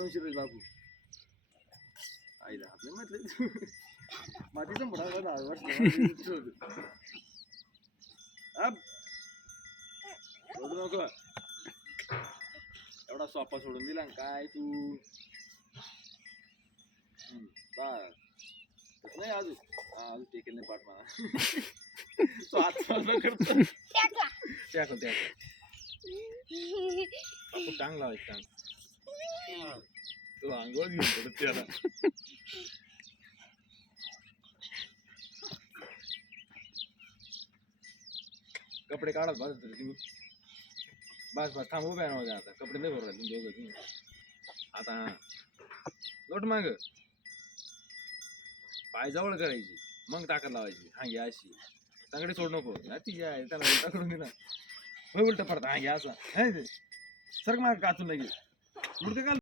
घालून शिरेल बापू आईला आपले म्हटलं मातीचा मोठा 10 वर्ष सोडू नको एवढा सोपा सोडून दिला काय तू बस नाही अजून अजून टेकेल नाही पाठ मला तो हात करतो आपण चांगला आहे चांग तो अंघोळ घेऊन पडत त्याला कपडे काढत बस तुम्ही बस बस थांब उभ्या नव्हत्या आता कपडे नाही भरू राहिले दोघं तुम्ही आता लोट माग पाय जवळ करायची मग ताकद लावायची हा घ्या अशी तांगडी सोड नको ती आहे त्याला उलटा करून दिला उलटा पडता हा घ्या असा सरक माग काचून लगे उलट का